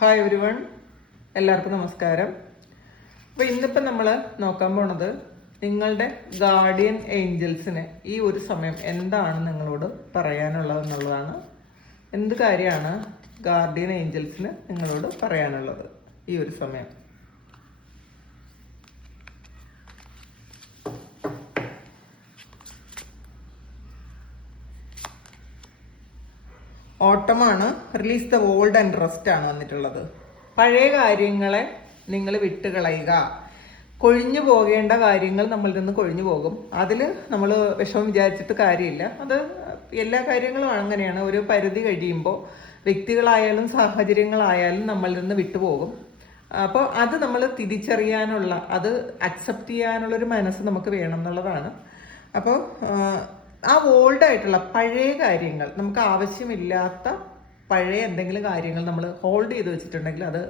Hi every one, എല്ലാവർക്കും നമസ്കാരം. അപ്പോൾ ഇന്നിപ്പോൾ നമ്മൾ നോക്കാൻ പോണത് നിങ്ങളുടെ ഗാർഡിയൻ ഏഞ്ചൽസിന് ഈ ഒരു സമയം എന്താണ് നിങ്ങളോട് പറയാനുള്ളതെന്നുള്ളതാണ്. എന്ത് കാര്യമാണ് ഗാർഡിയൻ ഏഞ്ചൽസിന് നിങ്ങളോട് പറയാനുള്ളത് ഈ ഒരു സമയം? ഓട്ടമാണ്. Release the old and rest ആണ് വന്നിട്ടുള്ളത്. പഴയ കാര്യങ്ങളെ നിങ്ങൾ വിട്ടുകളയുക. കൊഴിഞ്ഞു പോകേണ്ട കാര്യങ്ങൾ നമ്മളിൽ നിന്ന് കൊഴിഞ്ഞു പോകും. അതിൽ നമ്മൾ വിഷമം വിചാരിച്ചിട്ട് കാര്യമില്ല. അത് എല്ലാ കാര്യങ്ങളും അങ്ങനെയാണ്. ഒരു പരിധി കഴിയുമ്പോൾ വ്യക്തികളായാലും സാഹചര്യങ്ങളായാലും നമ്മളിൽ നിന്ന് വിട്ടുപോകും. അപ്പോൾ അത് നമ്മൾ തിരിച്ചറിയാനുള്ള, അത് അക്സെപ്റ്റ് ചെയ്യാനുള്ളൊരു മനസ്സ് നമുക്ക് വേണം എന്നുള്ളതാണ്. അപ്പോൾ ആ ഓൾഡ് ആയിട്ടുള്ള പഴയ കാര്യങ്ങൾ, നമുക്ക് ആവശ്യമില്ലാത്ത പഴയ എന്തെങ്കിലും കാര്യങ്ങൾ നമ്മൾ ഹോൾഡ് ചെയ്ത് വെച്ചിട്ടുണ്ടെങ്കിൽ അത്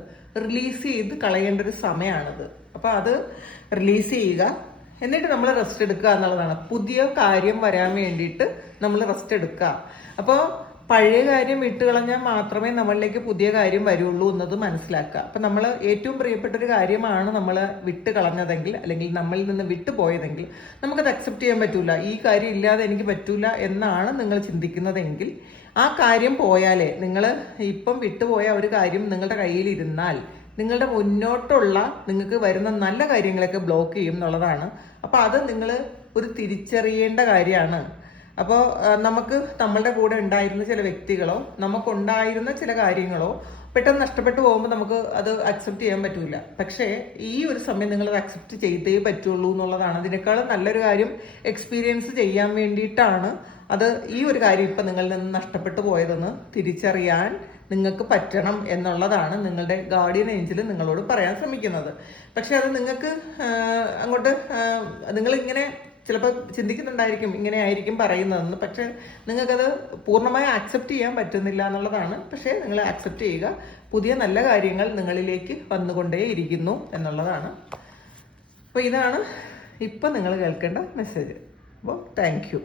റിലീസ് ചെയ്ത് കളയേണ്ട ഒരു സമയമാണിത്. അപ്പോൾ അത് റിലീസ് ചെയ്യുക, എന്നിട്ട് നമ്മൾ റെസ്റ്റ് എടുക്കുക എന്നുള്ളതാണ്. പുതിയ കാര്യം വരാൻ വേണ്ടിയിട്ട് നമ്മൾ റെസ്റ്റ് എടുക്കുക. അപ്പോൾ പഴയ കാര്യം വിട്ടുകളഞ്ഞാൽ മാത്രമേ നമ്മളിലേക്ക് പുതിയ കാര്യം വരുള്ളൂ എന്നത് മനസ്സിലാക്കുക. അപ്പം നമ്മൾ ഏറ്റവും പ്രിയപ്പെട്ട ഒരു കാര്യമാണ് നമ്മൾ വിട്ട് കളഞ്ഞതെങ്കിൽ, അല്ലെങ്കിൽ നമ്മളിൽ നിന്ന് വിട്ടുപോയതെങ്കിൽ നമുക്കത് അക്സെപ്റ്റ് ചെയ്യാൻ പറ്റൂല. ഈ കാര്യം ഇല്ലാതെ എനിക്ക് പറ്റൂല എന്നാണ് നിങ്ങൾ ചിന്തിക്കുന്നതെങ്കിൽ ആ കാര്യം പോയാലേ, നിങ്ങൾ ഇപ്പം വിട്ടുപോയ ഒരു കാര്യം നിങ്ങളുടെ കയ്യിലിരുന്നാൽ നിങ്ങളുടെ മുന്നോട്ടുള്ള നിങ്ങൾക്ക് വരുന്ന നല്ല കാര്യങ്ങളൊക്കെ ബ്ലോക്ക് ചെയ്യും എന്നുള്ളതാണ്. അപ്പോൾ അത് നിങ്ങൾ ഒരു തിരിച്ചറിയേണ്ട കാര്യമാണ്. അപ്പോൾ നമുക്ക് നമ്മളുടെ കൂടെ ഉണ്ടായിരുന്ന ചില വ്യക്തികളോ നമുക്കുണ്ടായിരുന്ന ചില കാര്യങ്ങളോ പെട്ടെന്ന് നഷ്ടപ്പെട്ടു പോകുമ്പോൾ നമുക്ക് അത് അക്സെപ്റ്റ് ചെയ്യാൻ പറ്റൂല. പക്ഷേ ഈ ഒരു സമയം നിങ്ങളത് അക്സെപ്റ്റ് ചെയ്തേ പറ്റുള്ളൂ എന്നുള്ളതാണ്. അതിനേക്കാളും നല്ലൊരു കാര്യം എക്സ്പീരിയൻസ് ചെയ്യാൻ വേണ്ടിയിട്ടാണ് അത്. ഈ ഒരു കാര്യം ഇപ്പം നിങ്ങളിൽ നിന്ന് നഷ്ടപ്പെട്ടു പോയതെന്ന് തിരിച്ചറിയാൻ നിങ്ങൾക്ക് പറ്റണം എന്നുള്ളതാണ് നിങ്ങളുടെ ഗാർഡിയൻ ഏഞ്ചൽ നിങ്ങളോട് പറയാൻ ശ്രമിക്കുന്നത്. പക്ഷെ അത് നിങ്ങൾക്ക് അങ്ങോട്ട് നിങ്ങളിങ്ങനെ ചിലപ്പോൾ ചിന്തിക്കുന്നുണ്ടായിരിക്കും ഇങ്ങനെ ആയിരിക്കും പറയുന്നതെന്ന്. പക്ഷെ നിങ്ങൾക്കത് പൂർണ്ണമായി അക്സെപ്റ്റ് ചെയ്യാൻ പറ്റുന്നില്ല എന്നുള്ളതാണ്. പക്ഷേ നിങ്ങൾ അക്സെപ്റ്റ് ചെയ്യുക. പുതിയ നല്ല കാര്യങ്ങൾ നിങ്ങളിലേക്ക് വന്നുകൊണ്ടേയിരിക്കുന്നു എന്നുള്ളതാണ്. അപ്പോൾ ഇതാണ് ഇപ്പം നിങ്ങൾ കേൾക്കേണ്ട മെസ്സേജ്. അപ്പോൾ താങ്ക് യു.